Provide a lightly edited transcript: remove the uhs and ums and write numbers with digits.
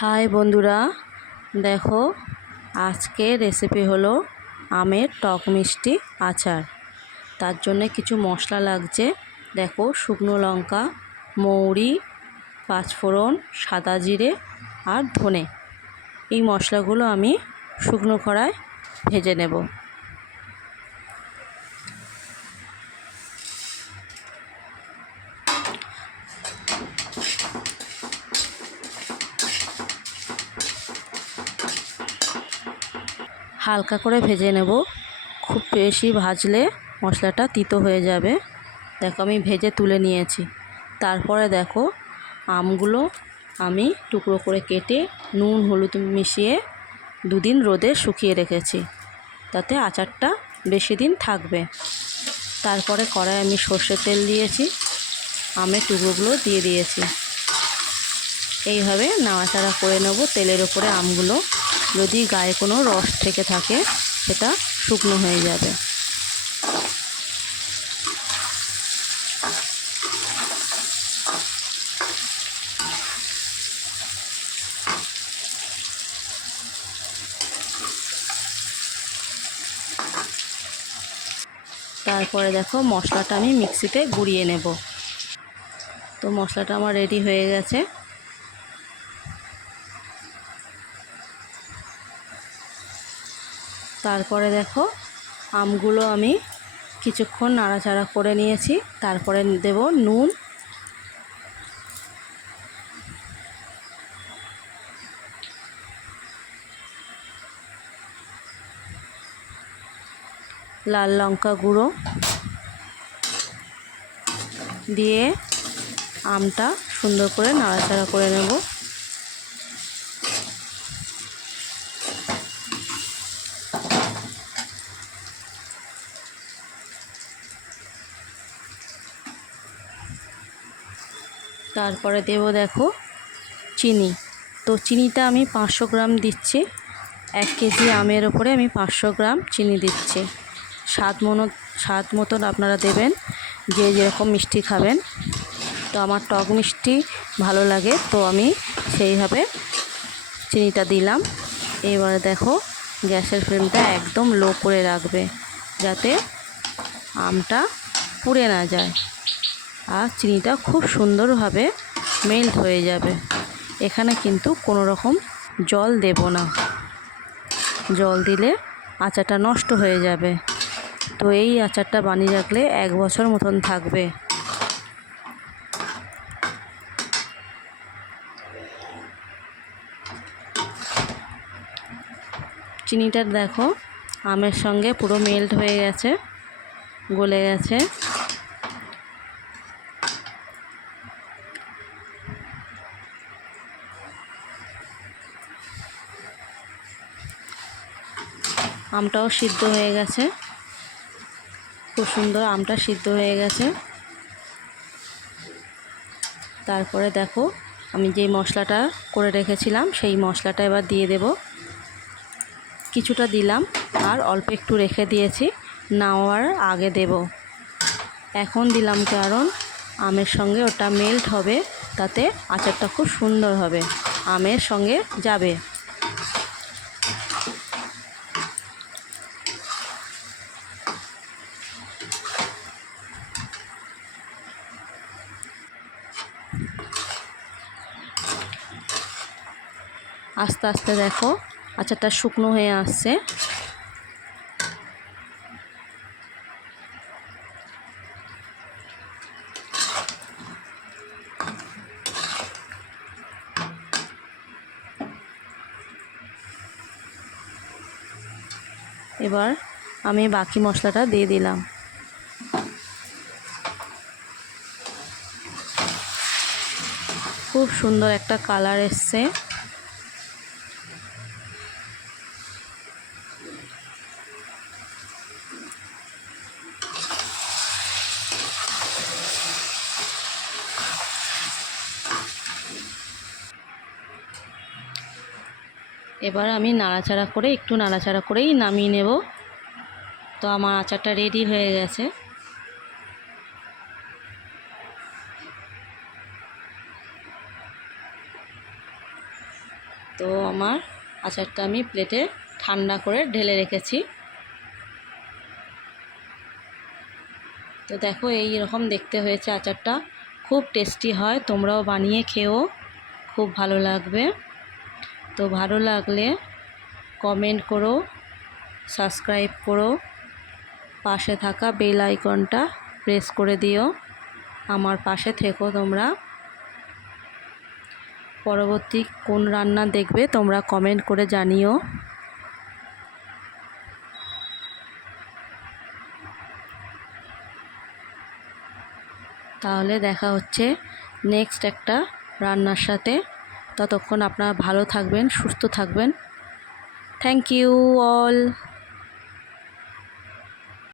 High বন্ধুরা, দেখো আজকে রেসিপি হলো আমের টক মিষ্টি আচার। তার জন্য কিছু মশলা লাগছে। দেখো, শুকনো লঙ্কা, মৌরি, পাঁচফোড়ন, সাদা জিরে আর ধনে। এই মশলাগুলো আমি শুকনো খড়ায় ভেজে নেব। হালকা করে ভেজে নেব, খুব বেশি ভাজলে মশলাটা তিতো হয়ে যাবে। দেখো আমি ভেজে তুলে নিয়েছি। তারপরে দেখো আমগুলো আমি টুকরো করে কেটে নুন হলুদ মিশিয়ে দুদিন রোদে শুকিয়ে রেখেছি, তাতে আচারটা বেশি দিন থাকবে। তারপরে কড়াই আমি সর্ষের তেল দিয়েছি, আমের টুকরোগুলো দিয়ে দিয়েছি। এইভাবে নাড়াচাড়া করে নেব তেলের ওপরে আমগুলো। যদি গায়ে কোনো রস থেকে থাকে সেটা শুকনো হয়ে যাবে। তারপরে দেখো মশলাটা আমি মিক্সিতে গুঁড়িয়ে নেব। তো মশলাটা আমার রেডি হয়ে গেছে। তারপরে দেখো আমগুলো আমি কিছুক্ষণ নাড়াচাড়া করে নিয়েছি। তারপরে দেব নুন, লাল লঙ্কা গুঁড়ো দিয়ে আমটা সুন্দর করে নাড়াচাড়া করে নেব। তারপরে দেব দেখো চিনি। তো চিনিটা আমি 500 গ্রাম দিচ্ছি। 1 কেজি আমের ওপরে আমি 500 গ্রাম চিনি দিচ্ছি। স্বাদ মতন আপনারা দেবেন, যে যেরকম মিষ্টি খাবেন। তো আমার টক মিষ্টি ভালো লাগে, তো আমি সেইভাবে চিনিটা দিলাম। এবারে দেখো গ্যাসের ফ্লেমটা একদম লো করে রাখবে, যাতে আমটা পুড়ে না যায় আর চিনিটা খুব সুন্দরভাবে মেল্ট হয়ে যাবে। এখানে কিন্তু কোনো রকম জল দেব না, জল দিলে আচারটা নষ্ট হয়ে যাবে। তো এই আচারটা বানিয়ে রাখলে 1 বছর মতন থাকবে। চিনিটা দেখো আমের সঙ্গে পুরো মেল্ট হয়ে গেছে, গলে গেছে। আমটাও সিদ্ধ হয়ে গেছে, খুব সুন্দর আমটা সিদ্ধ হয়ে গেছে। তারপরে দেখো আমি যেই মশলাটা করে রেখেছিলাম সেই মশলাটা এবার দিয়ে দেব। কিছুটা দিলাম আর অল্প একটু রেখে দিয়েছি, নামার আগে দেব। এখন দিলাম কারণ আমের সঙ্গে ওটা মেল্ট হবে, তাতে আচারটা খুব সুন্দর হবে, আমের সঙ্গে যাবে। আস্তে আস্তে দেখো আচারটা শুকনো হয়ে আসছে। এবার আমি বাকি মশলাটা দিয়ে দিলাম। খুব সুন্দর একটা কালার এসছে। এবার আমি একটু নাড়াচাড়া করেই নামিয়ে নেব। তো আমার আচারটা রেডি হয়ে গেছে। তো আমার আচারটা আমি প্লেটে ঠান্ডা করে ঢেলে রেখেছি। তো দেখো এই রকম দেখতে হয়েছে আচারটা, খুব টেস্টি হয়, তোমরাও বানিয়ে খেও, খুব ভালো লাগবে। তো ভালো লাগলে কমেন্ট করো, সাবস্ক্রাইব করো, পাশে থাকা বেল আইকনটা প্রেস করে দিও, আমার পাশে থেকো তোমরা। পরবর্তী কোন রান্না দেখবে তোমরা কমেন্ট করে জানিও। তাহলে দেখা হচ্ছে নেক্সট একটা রান্নার সাথে। ততক্ষণ আপনারা ভালো থাকবেন, সুস্থ থাকবেন। Thank you all.